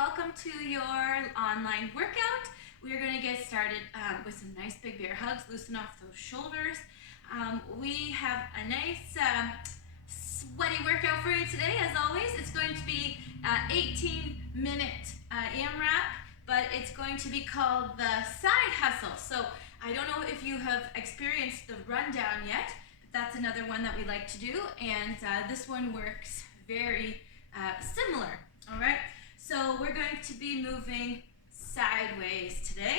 welcome to your online workout. We are going to get started with some nice big bear hugs. Loosen off those shoulders. We have a nice sweaty workout for you today. As always, it's going to be 18-minute Amrap, but it's going to be called the side hustle. So I don't know if you have experienced the rundown yet, but that's another one that we like to do, and this one works very similar. All right, so we're going to be moving sideways today,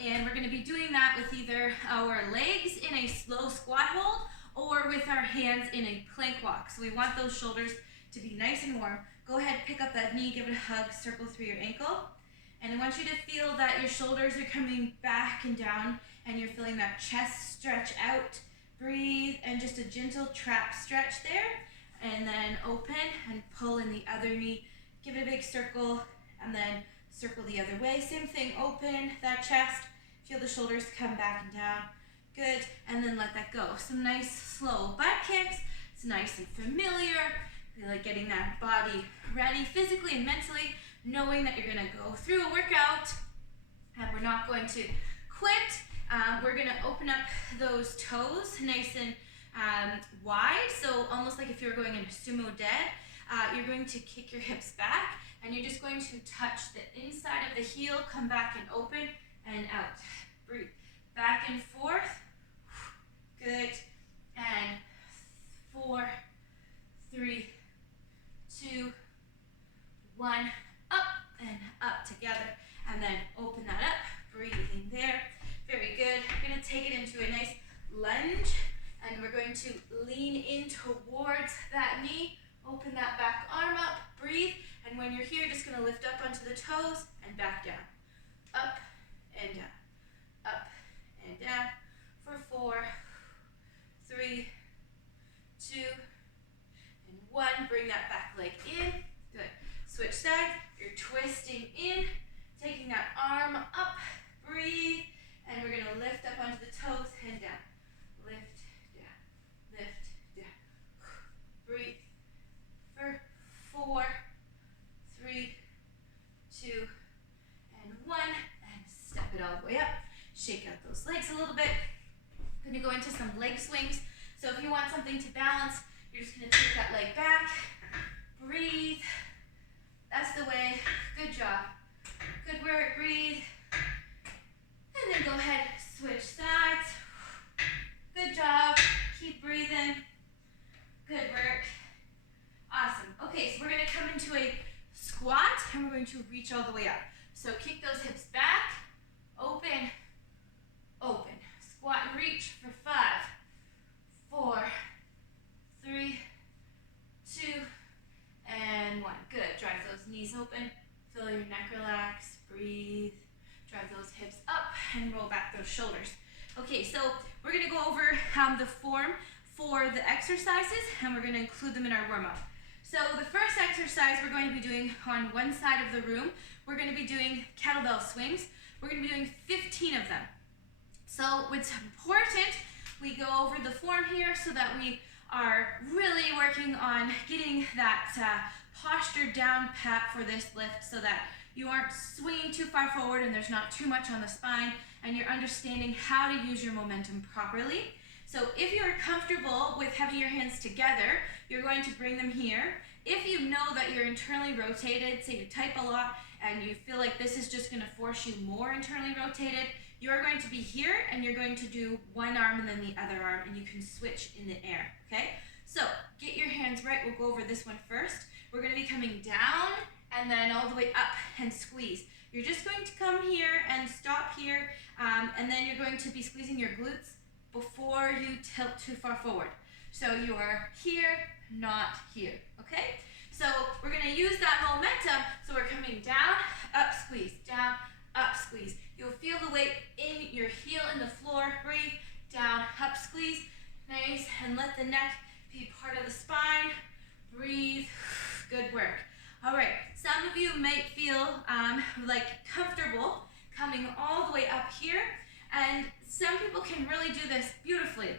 and we're going to be doing that with either our legs in a slow squat hold or with our hands in a plank walk. So we want those shoulders to be nice and warm. Go ahead, pick up that knee, give it a hug, circle through your ankle, and I want you to feel that your shoulders are coming back and down, and you're feeling that chest stretch out. Breathe, and just a gentle trap stretch there. And then open and pull in the other knee. Give it a big circle and then circle the other way. Same thing, open that chest. Feel the shoulders come back and down. Good, and then let that go. Some nice slow butt kicks. It's nice and familiar. Feel like getting that body ready physically and mentally, knowing that you're gonna go through a workout and we're not going to quit. We're gonna open up those toes nice and wide, so almost like if you're going in a sumo dead. You're going to kick your hips back, and you're just going to touch the inside of the heel, come back and open and out. Breathe. Back and forth. Good. And 4, 3, 2, 1. Up and up together. And then open that up. Breathing there. Very good. We're going to take it into a nice lunge. And we're going to lean in towards that knee, open that back arm up, breathe, and when you're here, just gonna lift up onto the toes and back down. Up and down, up and down for 4, 3, 2, and 1. Bring that back leg in, good. Switch sides, you're twisting in, taking that arm up, breathe, and we're gonna lift up onto the toes and down. Lift, down, breathe, for 4, 3, 2, and 1, and step it all the way up. Shake out those legs a little bit. Going to go into some leg swings. So if you want something to balance, you're just going to take that leg back, breathe. That's the way. Good job. Good work. Breathe. And then go ahead, switch sides. Good job. Keep breathing. Good work. Awesome. Okay, so we're going to come into a squat, and we're going to reach all the way up. So kick those hips back, open, open. Squat and reach for 5, 4, 3, 2, and 1. Good. Drive those knees open. Feel your neck relax. Breathe. Drive those hips up and roll back those shoulders. Okay, so we're going to go over the form for the exercises, and we're going to include them in our warm-up. So the first exercise we're going to be doing on one side of the room, we're going to be doing kettlebell swings. We're going to be doing 15 of them. So what's important, we go over the form here so that we are really working on getting that posture down pat for this lift so that you aren't swinging too far forward and there's not too much on the spine, and you're understanding how to use your momentum properly. So if you're comfortable with having your hands together, you're going to bring them here. If you know that you're internally rotated, say you type a lot and you feel like this is just going to force you more internally rotated, you're going to be here and you're going to do one arm and then the other arm, and you can switch in the air, okay? So get your hands right. We'll go over this one first. We're going to be coming down and then all the way up and squeeze. You're just going to come here and stop here, and then you're going to be squeezing your glutes before you tilt too far forward. So you are here, not here, okay? So we're gonna use that momentum, so we're coming down, up, squeeze, down, up, squeeze. You'll feel the weight in your heel in the floor. Breathe, down, up, squeeze. Nice, and let the neck be part of the spine. Breathe, good work. All right, some of you might feel like comfortable coming all the way up here, and some people can really do this beautifully.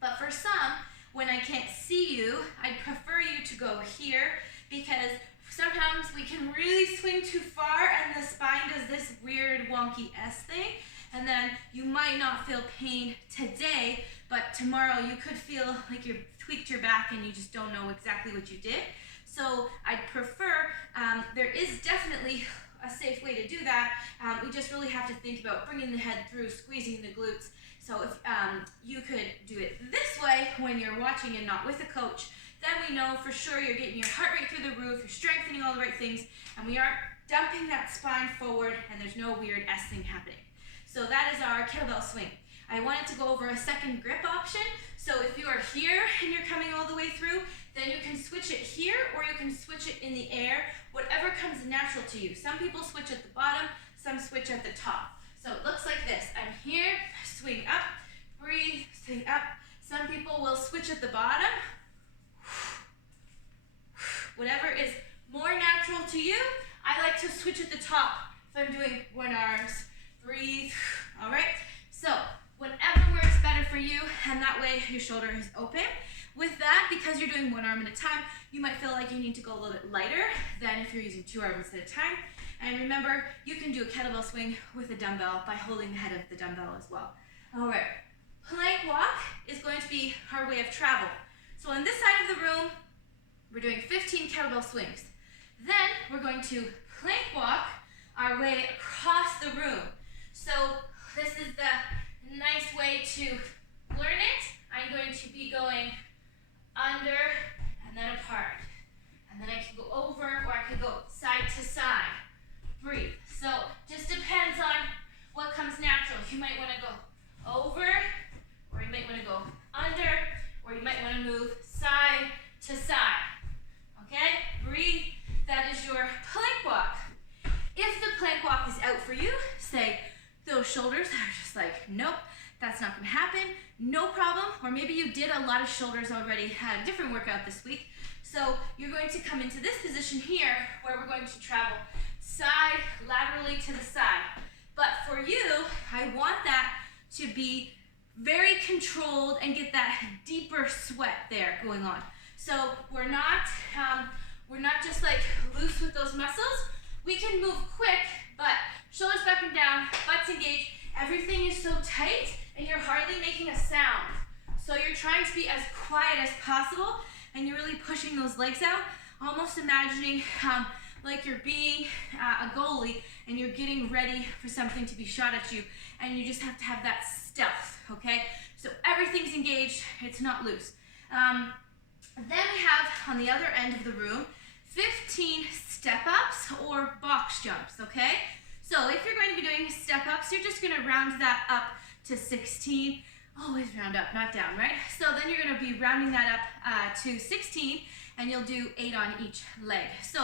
But for some, when I can't see you, I'd prefer you to go here, because Sometimes we can really swing too far and the spine does this weird wonky S thing, and then you might not feel pain today, but tomorrow you could feel like you've tweaked your back and you just don't know exactly what you did. So I'd prefer, there is definitely a safe way to do that. We just really have to think about bringing the head through, squeezing the glutes. So if you could do it this way when you're watching and not with a coach, then we know for sure you're getting your heart rate through the roof, you're strengthening all the right things, and we aren't dumping that spine forward and there's no weird S thing happening. So that is our kettlebell swing. I wanted to go over a second grip option. So if you are here and you're coming all the way through, then you can switch it here or you can switch it in the air, whatever comes natural to you. Some people switch at the bottom, some switch at the top. So it looks like this. I'm here, swing up, breathe, swing up. Some people will switch at the bottom. Whatever is more natural to you. I like to switch at the top if I'm doing one arms. Breathe. All right. So whatever works better for you, and that way your shoulder is open. With that, because you're doing one arm at a time, you might feel like you need to go a little bit lighter than if you're using two arms at a time. And remember, you can do a kettlebell swing with a dumbbell by holding the head of the dumbbell as well. All right. Plank walk is going to be our way of travel. So on this side of the room, we're doing 15 kettlebell swings. Then we're going to plank walk our way across the room. So this is the nice way to learn it. I'm going to be going under and then apart. And then I can go over or I could go side to side. Breathe. So just depends on what comes natural. You might want to go over, or you might want to go under, or you might want to move side to side. Okay? Breathe. That is your plank walk. If the plank walk is out for you, say those shoulders are just like, nope, that's not going to happen. No problem. Or maybe you did a lot of shoulders already, had a different workout this week. So you're going to come into this position here where we're going to travel side laterally to the side. But for you, I want that to be very controlled and get that deeper sweat there going on. So we're not just like loose with those muscles. We can move quick, but shoulders back and down, butts engaged. Everything is so tight and you're hardly making a sound. So you're trying to be as quiet as possible and you're really pushing those legs out, almost imagining like you're being a goalie and you're getting ready for something to be shot at you, and you just have to have that stealth, okay? So everything's engaged, it's not loose. Then we have, on the other end of the room, 15 step-ups or box jumps, okay? So if you're going to be doing step-ups, you're just gonna round that up to 16. Always round up, not down, right? So then you're gonna be rounding that up to 16, and you'll do 8 on each leg. So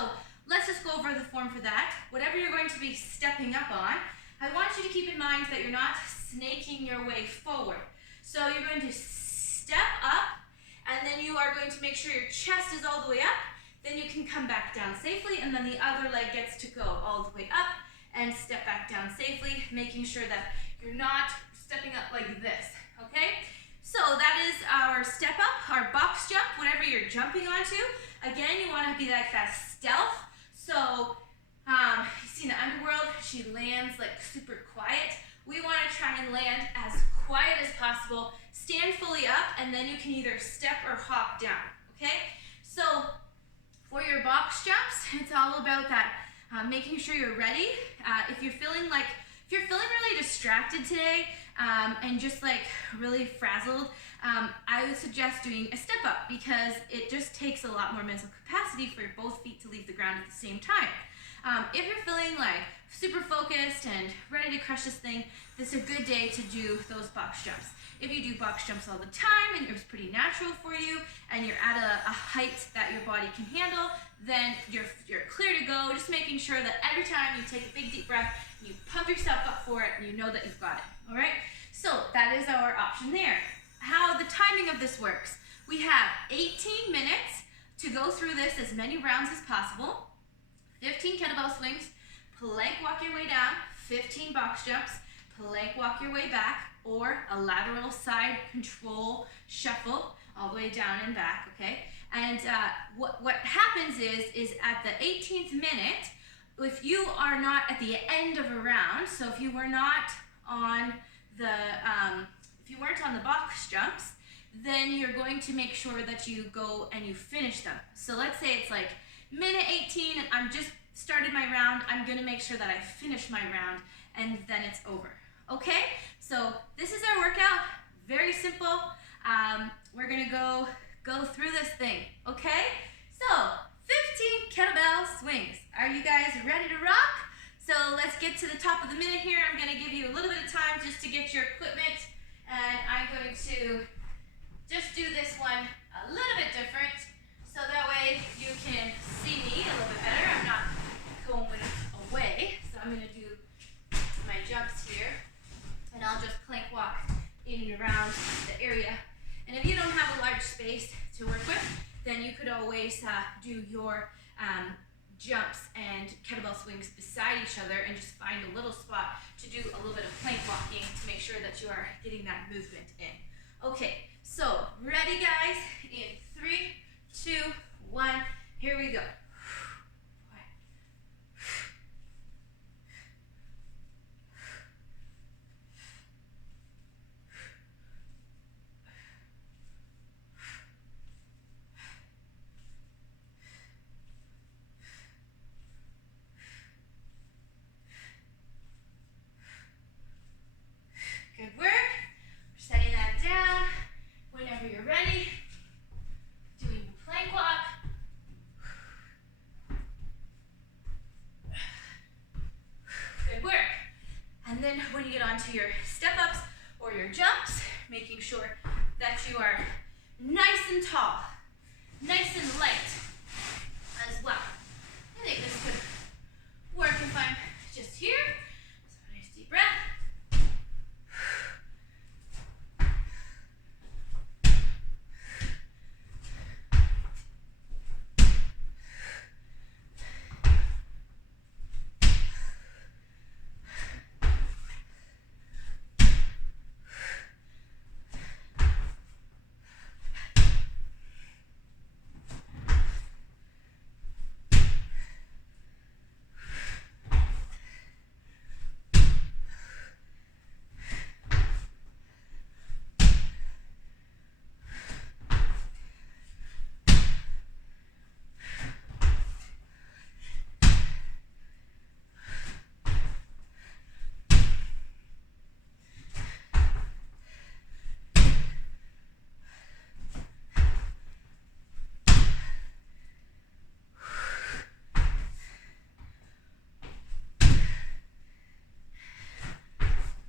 let's just go over the form for that. Whatever you're going to be stepping up on, I want you to keep in mind that you're not snaking your way forward. So you're going to step up, and then you are going to make sure your chest is all the way up. Then you can come back down safely, and then the other leg gets to go all the way up and step back down safely, making sure that you're not stepping up like this, okay? So that is our step up, our box jump, whatever you're jumping onto. Again, you want to be like that stealth. So you see in the underworld, she lands like super quiet. We want to try and land as quiet as possible. Stand fully up, and then you can either step or hop down, okay? So for your box jumps, it's all about that, making sure you're ready. If you're feeling really distracted today and just like really frazzled, I would suggest doing a step up because it just takes a lot more mental capacity for both feet to leave the ground at the same time. If you're feeling like super focused and ready to crush this thing, this is a good day to do those box jumps. If you do box jumps all the time and it's pretty natural for you and you're at a height that your body can handle, then you're clear to go. Just making sure that every time you take a big deep breath, you pump yourself up for it and you know that you've got it, all right? So that is our option there. How the timing of this works. We have 18 minutes to go through this as many rounds as possible. 15 kettlebell swings, plank walk your way down, 15 box jumps, plank walk your way back, or a lateral side control shuffle all the way down and back, okay? And what happens is at the 18th minute, if you are not at the end of a round, so if you were not on the, if you weren't on the box jumps, then you're going to make sure that you go and you finish them. So let's say it's like minute 18 and I'm just started my round. I'm gonna make sure that I finish my round and then it's over. Okay, so this is our workout, very simple. We're gonna go through this thing, okay? So 15 kettlebell swings. Are you guys ready to rock? So let's get to the top of the minute here. I'm gonna give you a little bit of time just to get your equipment, and I'm going to just do this one a little bit different so that way you can see me a little bit better. I'm not going away, so I'm gonna do my jumps here, and I'll just plank walk in and around the area. And if you don't have a large space to work with, then you could always do your jumps and kettlebell swings beside each other and just find a little spot to do a little bit of plank walking to make sure that you are getting that movement in. Okay, so ready guys? In 3, 2, 1, here we go. Good work. We're setting that down. Whenever you're ready, doing the plank walk. Good work. And then when you get onto your step-ups or your jumps, making sure that you are nice and tall, nice and light as well. I think this could work if I'm just here. So nice deep breath.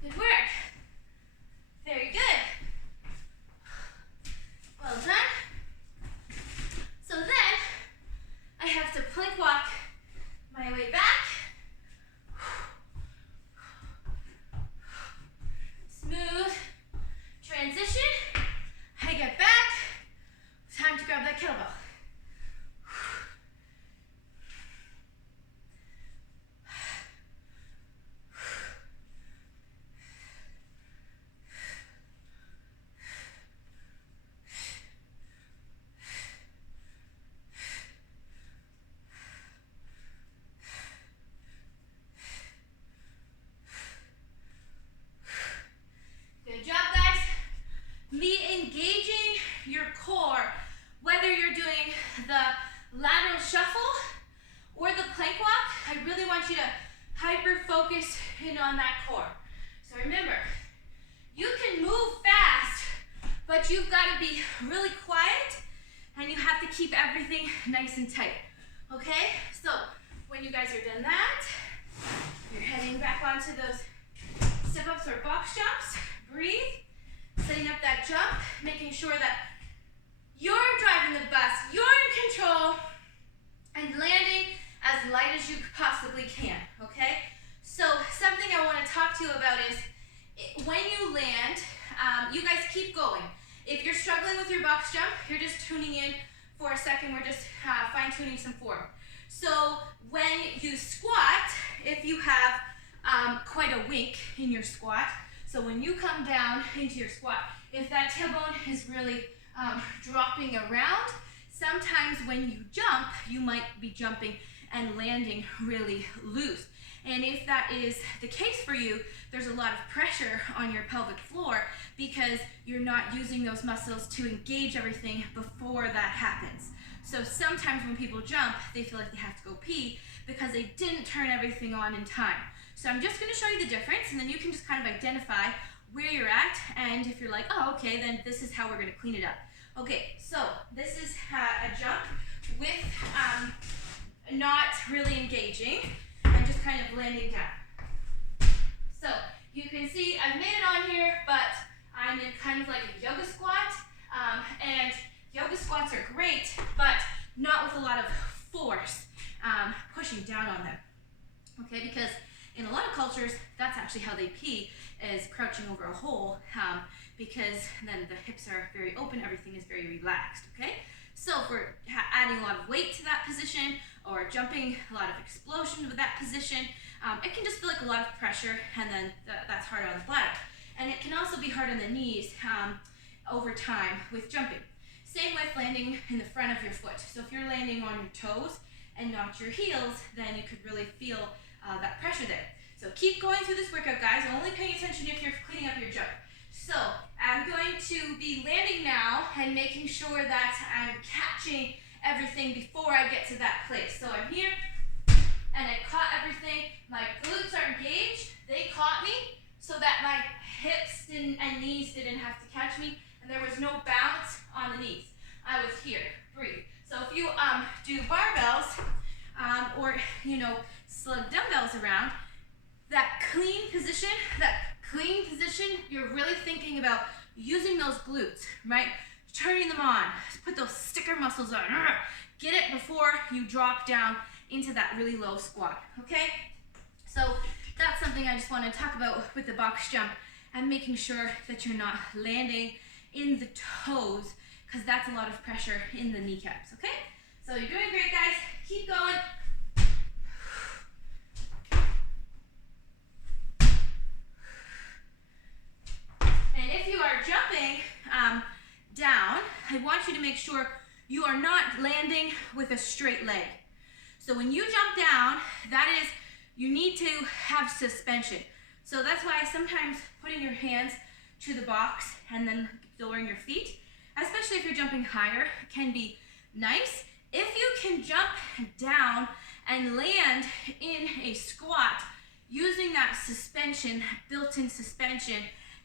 Good work. Very good. Well done. So then I have to plank walk my way back. Smooth transition. I get back. Time to grab that kettlebell. Good job, guys. Me engaging your core, whether you're doing the lateral shuffle or the plank walk, I really want you to hyper focus in on that core. So remember, you can move fast, but you've got to be really quiet and you have to keep everything nice and tight. Okay? So when you guys are done that, you're heading back onto those step-ups or box jumps. Breathe, setting up that jump, making sure that you're driving the bus, you're in control, and landing as light as you possibly can, okay? So something I want to talk to you about is when you land, you guys keep going. If you're struggling with your box jump, you're just tuning in for a second. We're just fine-tuning some form. So when you squat, if you have quite a wink in your squat, so when you come down into your squat, if that tailbone is really dropping around, sometimes when you jump, you might be jumping and landing really loose. And if that is the case for you, there's a lot of pressure on your pelvic floor because you're not using those muscles to engage everything before that happens. So sometimes when people jump, they feel like they have to go pee because they didn't turn everything on in time. So I'm just going to show you the difference, and then you can just kind of identify where you're at, and if you're like, oh, okay, then this is how we're going to clean it up. Okay, so this is a jump with not really engaging and just kind of landing down. So you can see I've made it on here, but I'm in kind of like a yoga squat, and yoga squats are great, but not with a lot of force pushing down on them, okay? Because in a lot of cultures, that's actually how they pee, is crouching over a hole, because then the hips are very open, everything is very relaxed, okay? So if we're adding a lot of weight to that position or jumping a lot of explosion with that position, it can just feel like a lot of pressure, and then that's hard on the bladder. And it can also be hard on the knees over time with jumping. Same with landing in the front of your foot. So if you're landing on your toes and not your heels, then you could really feel that pressure there. So keep going through this workout, guys. Only paying attention if you're cleaning up your jump. So I'm going to be landing now and making sure that I'm catching everything before I get to that place. So I'm here and I caught everything. My glutes are engaged. They caught me so that my hips and knees didn't have to catch me, and there was no bounce on the knees. I was here. Breathe. So if you do barbells or slug dumbbells around, that clean position, you're really thinking about using those glutes, right? Turning them on, put those sticker muscles on. Get it before you drop down into that really low squat, okay? So that's something I just want to talk about with the box jump, and making sure that you're not landing in the toes, because that's a lot of pressure in the kneecaps, okay? So you're doing great, guys. Keep going. And if you are jumping down, I want you to make sure you are not landing with a straight leg. So when you jump down, that is, you need to have suspension. So that's why sometimes putting your hands to the box and then lowering your feet, especially if you're jumping higher, can be nice. If you can jump down and land in a squat using that suspension, built-in suspension,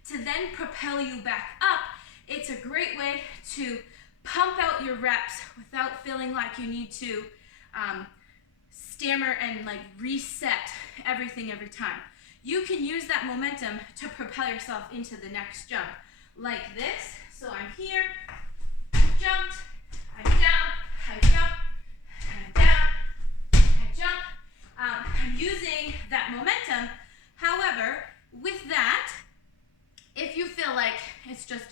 to then propel you back up, it's a great way to pump out your reps without feeling like you need to stammer and like reset everything every time. You can use that momentum to propel yourself into the next jump, like this. So I'm here, I jumped, I'm down, I jump, I'm down, I jump. I'm using that momentum. However, with that, if you feel like it's just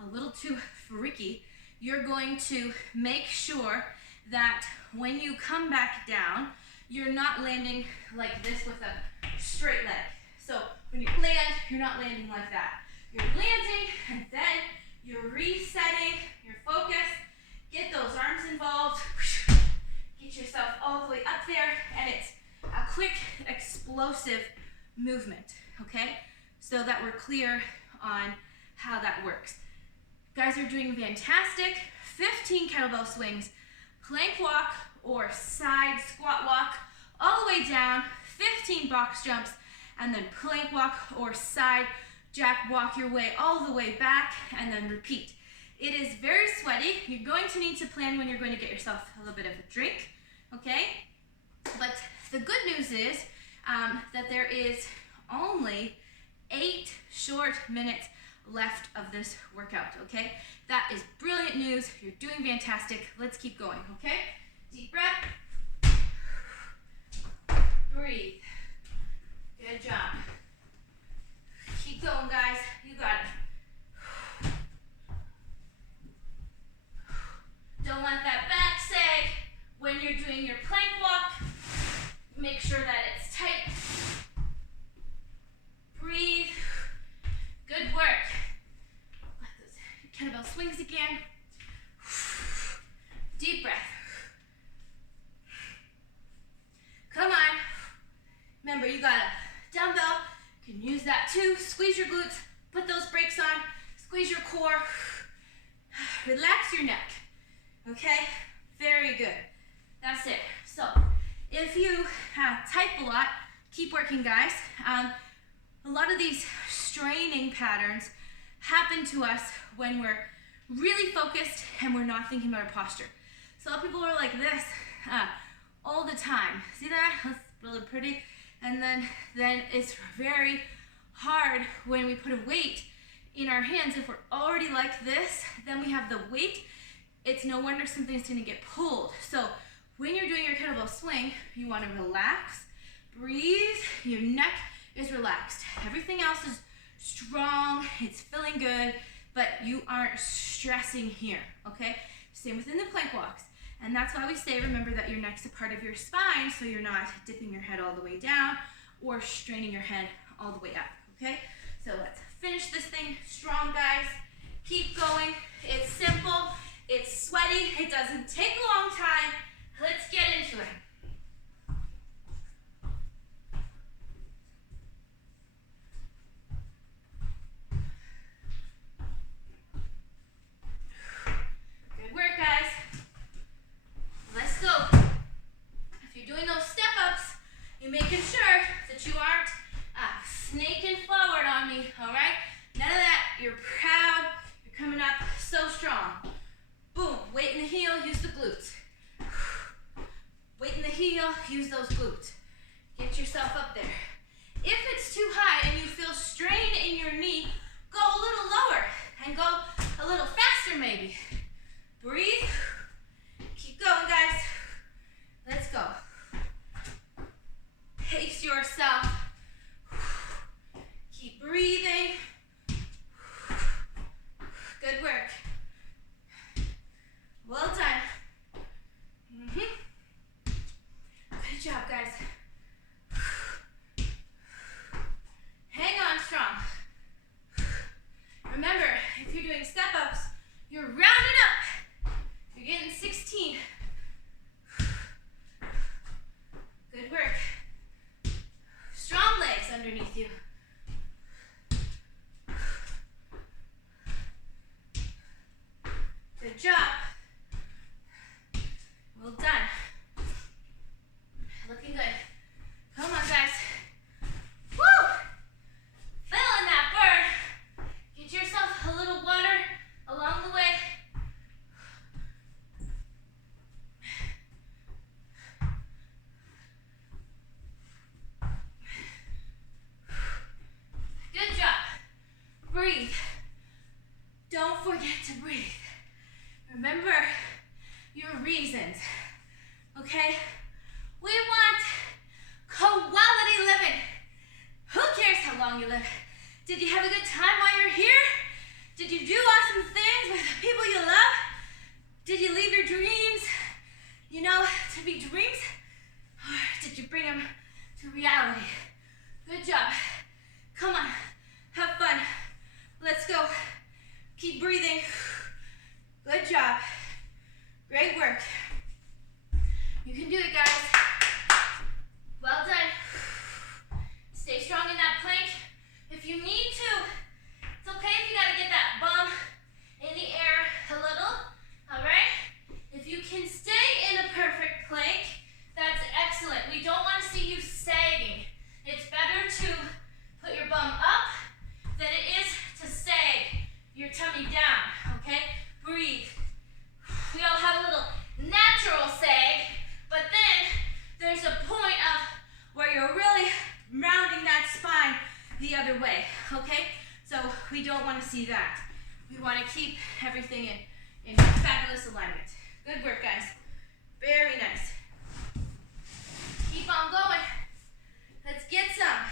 a little too freaky, you're going to make sure that when you come back down, you're not landing like this with a straight leg. So when you land, you're not landing like that. You're landing, and then you're resetting your focus. Get those arms involved. Get yourself all the way up there, and it's a quick, explosive movement, okay? So that we're clear on how that works. Guys are doing fantastic. 15 kettlebell swings, plank walk or side squat walk, all the way down, 15 box jumps, and then plank walk or side jack walk your way all the way back, and then repeat. It is very sweaty. You're going to need to plan when you're going to get yourself a little bit of a drink, okay? But the good news is that there is only 8 short minutes left of this workout, okay? That is brilliant news. You're doing fantastic. Let's keep going, okay? Deep breath. Breathe. Good job. Keep going, guys. You got it. Don't let that back sag. When you're doing your plank walk, make sure that it's tight. Breathe. Good work. Let those kettlebell swings again. Deep you got a dumbbell, you can use that too. Squeeze your glutes, put those brakes on, squeeze your core, relax your neck, okay? Very good. That's it. So if you type a lot, keep working, guys. A lot of these straining patterns happen to us when we're really focused and we're not thinking about our posture. So a lot of people are like this all the time. See that? That's really pretty. And then it's very hard when we put a weight in our hands. If we're already like this, then we have the weight. It's no wonder something's gonna get pulled. So when you're doing your kettlebell swing, you wanna relax, breathe, your neck is relaxed. Everything else is strong, it's feeling good, but you aren't stressing here, okay? Same within the plank walks. And that's why we say, remember that your neck's a part of your spine, so you're not dipping your head all the way down or straining your head all the way up, okay? So let's finish this thing strong, guys. Keep going. It's simple, it's sweaty, it doesn't take a long time. Let's get into it. Good work, guys. Let's go. If you're doing those step-ups, you're making sure that you aren't snaking forward on me, all right? None of that. You're proud. You're coming up so strong. Boom. Weight in the heel, use the glutes. Weight in the heel, use those glutes. Get yourself up there. If it's too high and you feel strain in your knee, go a little lower and go a little faster maybe. Breathe. Keep going, guys. Let's go. Pace yourself. Keep breathing. Good work. Well done. Good job, guys. Hang on strong. Remember, if you're doing step-ups, you're rounding up. You're getting 16. Good work. Strong legs underneath you. Good job. Well done. Looking good. Come on, guys. Woo! Feeling that burn. Get yourself a little water along the way. Good job. Breathe. Don't forget to breathe. Remember your reasons, okay? We want quality living. Who cares how long you live? Did you have a good time while you're here? Did you do awesome things with the people you love? Did you leave your dreams, to be dreams? Or did you bring them to reality? Good job. Come on, have fun. Let's go. Keep breathing. Good job. Great work. You can do it, guys. Well done. Stay strong in that plank. If you need to, it's okay if you gotta get that bum in the air a little, all right? If you can stay in a perfect plank, that's excellent. We don't want to see you sagging. It's better to put your bum up than it is to sag your tummy down, okay? Breathe. We all have a little natural sag, but then there's a point of where you're really rounding that spine the other way, okay? So we don't want to see that. We want to keep everything in fabulous alignment. Good work, guys. Very nice. Keep on going. Let's get some.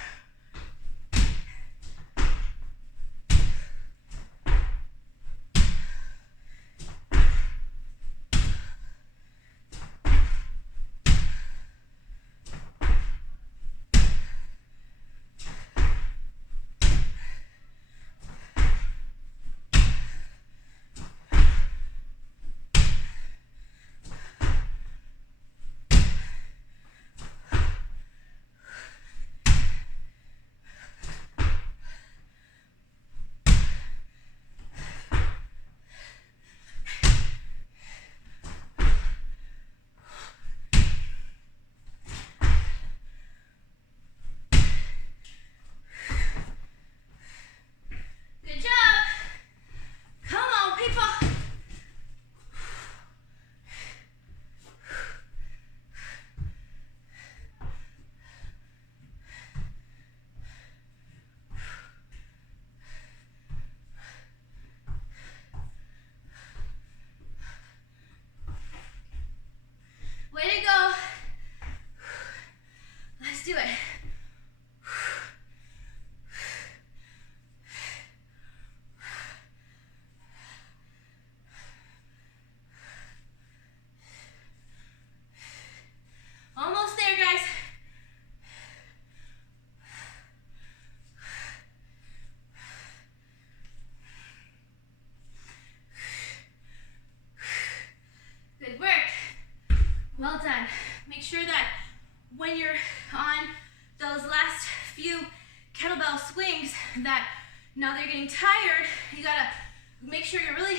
Well done. Make sure that when you're on those last few kettlebell swings that now they're getting tired, you gotta make sure you're really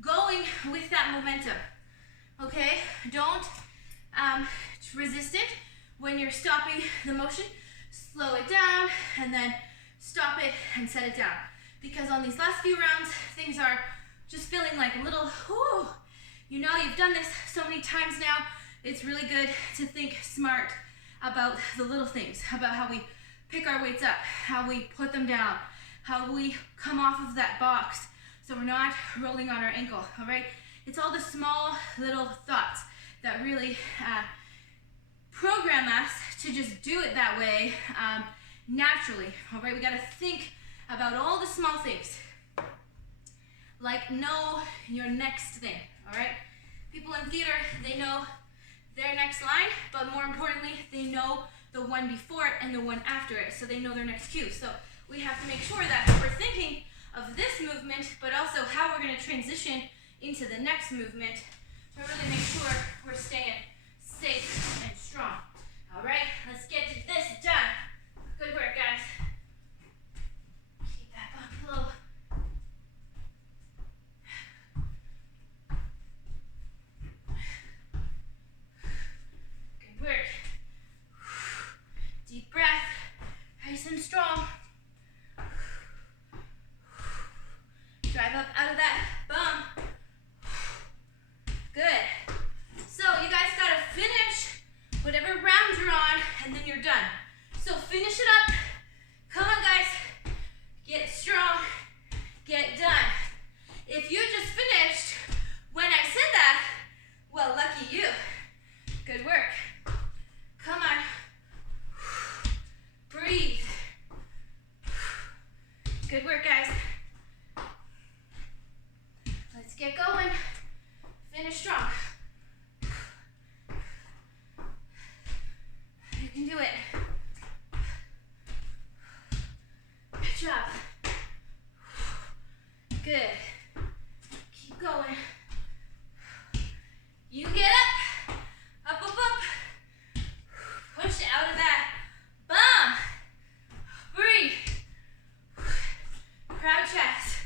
going with that momentum. Okay? Don't resist it. When you're stopping the motion, slow it down and then stop it and set it down. Because on these last few rounds, things are just feeling like a little, whew. You know, you've done this so many times now. It's really good to think smart about the little things, about how we pick our weights up, how we put them down, how we come off of that box so we're not rolling on our ankle, all right? It's all the small little thoughts that really program us to just do it that way naturally, all right? We gotta think about all the small things, like know your next thing, all right? People in theater, they know their next line, but more importantly, they know the one before it and the one after it, so they know their next cue. So we have to make sure that we're thinking of this movement, but also how we're gonna transition into the next movement to really make sure we're staying safe and strong. All right, let's get to this done. Good work, guys. Keep that bump low. Good work. Deep breath, nice and strong. Drive up out of that bum. Good. So you guys gotta finish whatever round you're on, and then you're done. So finish it up. Come on, guys. Get strong. Get done. If you just finished when I said that, well, lucky you. Good work. Come on. Breathe. Good work, guys. Let's get going. Finish strong. You can do it. Good job. Good. Keep going. You get up. Up, up, up. Push out of that bum. Breathe. Proud chest.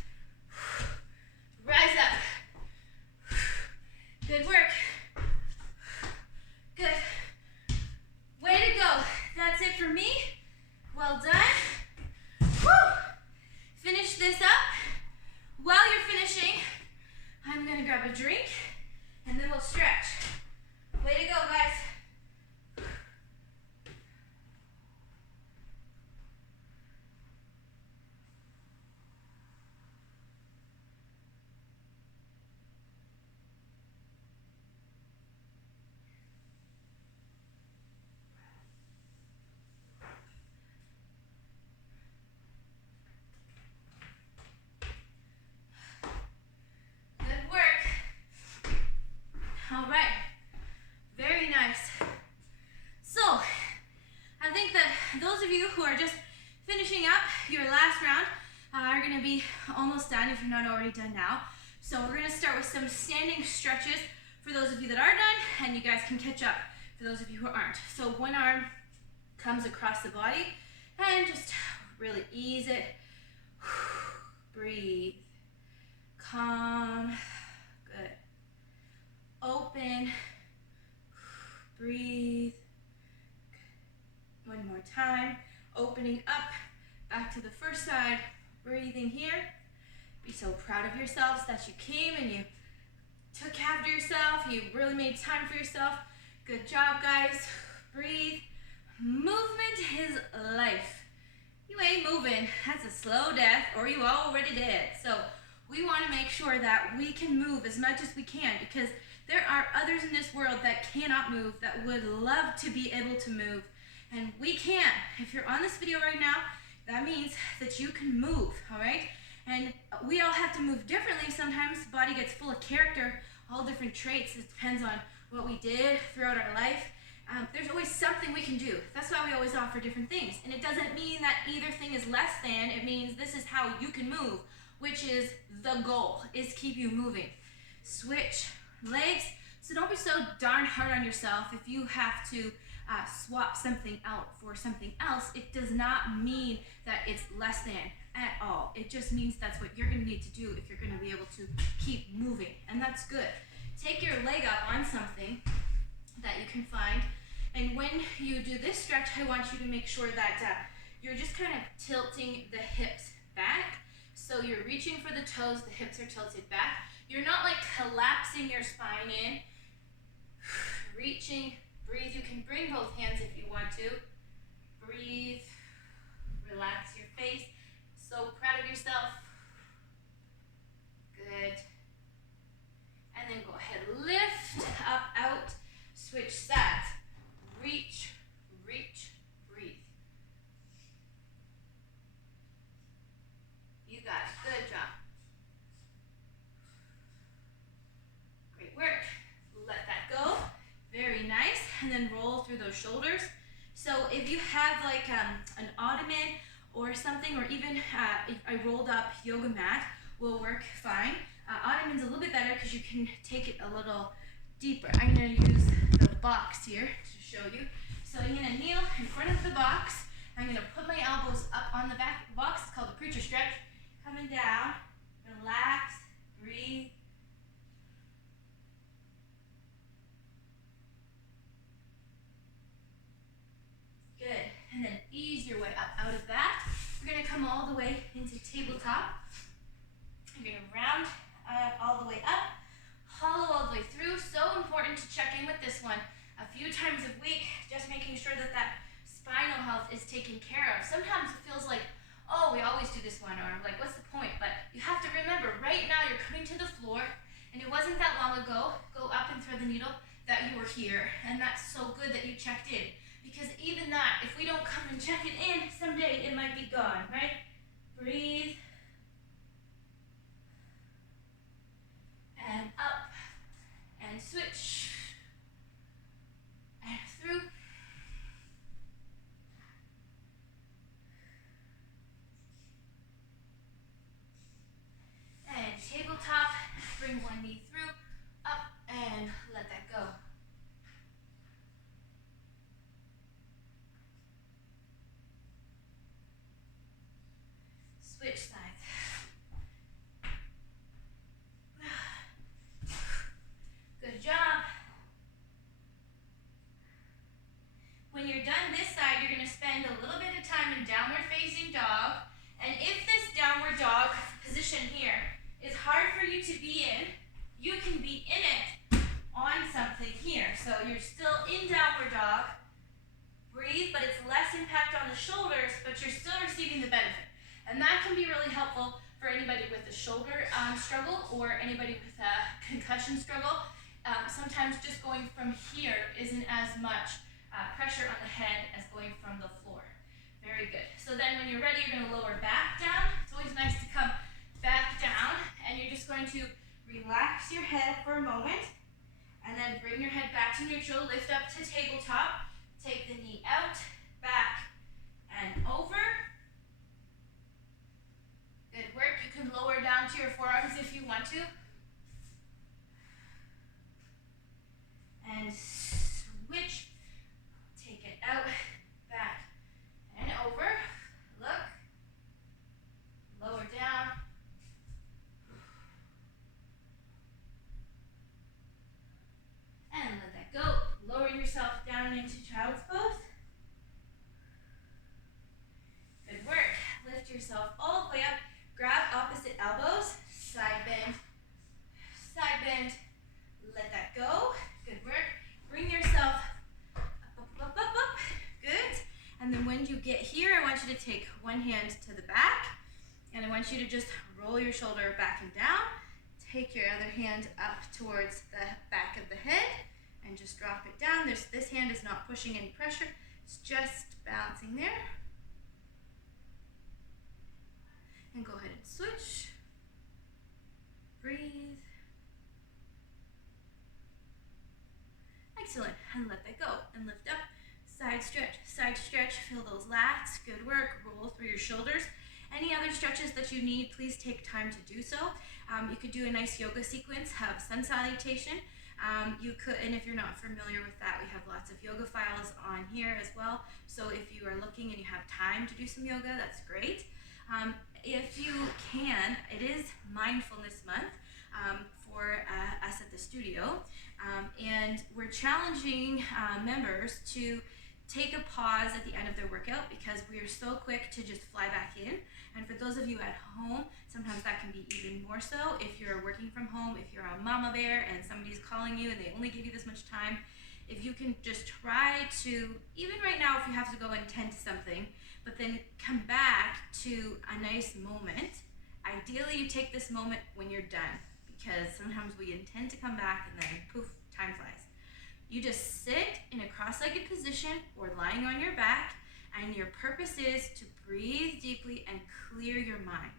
Rise up. Good work. Good. Way to go. That's it for me. Well done. Woo! Finish this up. While you're finishing, I'm gonna grab a drink and then we'll stretch. Way to go, guys. All right, very nice. So, I think that those of you who are just finishing up your last round are gonna be almost done if you're not already done now. So we're gonna start with some standing stretches for those of you that are done, and you guys can catch up for those of you who aren't. So one arm comes across the body and just really ease it. Breathe, calm, good. Open, breathe. One more time, opening up, back to the first side, breathing here. Be so proud of yourselves that you came and you took after yourself, you really made time for yourself. Good job, guys. Breathe. Movement is life. You ain't moving, that's a slow death, or you already did. So we want to make sure that we can move as much as we can, because there are others in this world that cannot move, that would love to be able to move, and we can. If you're on this video right now, that means that you can move, all right? And we all have to move differently. Sometimes the body gets full of character, all different traits. It depends on what we did throughout our life. There's always something we can do. That's why we always offer different things. And it doesn't mean that either thing is less than. It means this is how you can move, which is the goal, is keep you moving. Switch legs, So don't be so darn hard on yourself if you have to swap something out for something else. It does not mean that it's less than at all. It just means that's what you're going to need to do if you're going to be able to keep moving, and that's good. Take your leg up on something that you can find, and when you do this stretch, I want you to make sure that you're just kind of tilting the hips back. So you're reaching for the toes, the hips are tilted back. You're not like collapsing your spine in. Reaching, breathe. You can bring both hands if you want to. Breathe, relax your face. So proud of yourself. Good. And then go ahead, lift up, out, switch sides. Reach, reach, breathe. You got it. Good job. Great work. Let that go. Very nice. And then roll through those shoulders. So if you have like an ottoman or something, or even a rolled up yoga mat will work fine. Ottoman's a little bit better because you can take it a little deeper. I'm going to use the box here to show you. So I'm going to kneel in front of the box. I'm going to put my elbows up on the back of the box. It's called the preacher stretch. Coming down, relax, breathe. Good. And then ease your way up out of that. We're going to come all the way into tabletop. You're going to round all the way up, hollow all the way through. So important to check in with this one a few times a week, just making sure that that spinal health is taken care of. Sometimes it feels like, oh, we always do this one, or like, what's the point? But you have to remember, right now you're coming to the floor, and it wasn't that long ago, go up and thread the needle, that you were here. And that's so good that you checked in. Because even that, if we don't come and check it in, someday it might be gone, right? Breathe. And up. And switch. And through. And tabletop. Bring one knee through. Up and let that go. Switch sides. Good job. When you're done this side, you're going to spend a little bit of time in downward facing dog. And if this downward dog position here is hard for you to be in, you can be in it on something here. So you're still in downward dog. Breathe, but it's less impact on the shoulders, but you're still receiving the benefit. And that can be really helpful for anybody with a shoulder struggle, or anybody with a concussion struggle. Sometimes just going from here isn't as much pressure on the head as going from the floor. Very good. So then when you're ready, you're going to lower back down. It's always nice to come back down, and you're just going to relax your head for a moment, and then bring your head back to neutral, lift up to tabletop, take the knee out, back, and over. Good work. You can lower down to your forearms if you want to. And switch. Take it out, back, and over. Look. Lower down. And let that go. Lower yourself down into child's pose. Good work. Lift yourself all the way up. Grab opposite elbows. Side bend. Side bend. Let that go. Good work. Bring yourself up. Good. And then when you get here, I want you to take one hand to the back, and I want you to just roll your shoulder back and down. Take your other hand up towards the back of the head and just drop it down. This hand is not pushing any pressure. It's just bouncing there. And go ahead and switch. Breathe. Excellent. And let that go. And lift up. Side stretch. Feel those lats. Good work. Roll through your shoulders. Any other stretches that you need, please take time to do so. You could do a nice yoga sequence, have sun salutation. You could, and if you're not familiar with that, we have lots of yoga files on here as well. So if you are looking and you have time to do some yoga, that's great. If you can, it is Mindfulness Month for us at the studio, and we're challenging members to take a pause at the end of their workout because we are so quick to just fly back in. And for those of you at home, sometimes that can be even more so if you're working from home, if you're a mama bear and somebody's calling you and they only give you this much time. If you can just try to, even right now if you have to go and tend to something, but then come back to a nice moment. Ideally you take this moment when you're done, because sometimes we intend to come back and then poof, time flies. You just sit in a cross-legged position or lying on your back, and your purpose is to breathe deeply and clear your mind.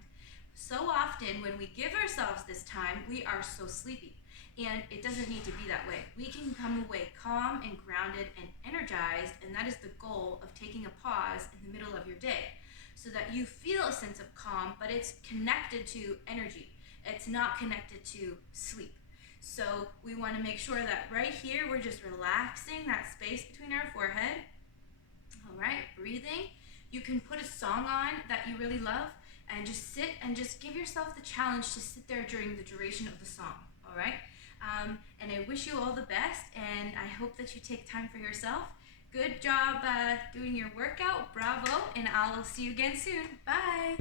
So often when we give ourselves this time, we are so sleepy, and it doesn't need to be that way. We can come away calm and grounded and energized, and that is the goal of taking a pause in the middle of your day, so that you feel a sense of calm, but it's connected to energy. It's not connected to sleep. So we want to make sure that right here we're just relaxing that space between our forehead. All right, breathing. You can put a song on that you really love and just sit and just give yourself the challenge to sit there during the duration of the song. All right, and I wish you all the best, and I hope that you take time for yourself. Good job doing your workout. Bravo, and I'll see you again soon. Bye.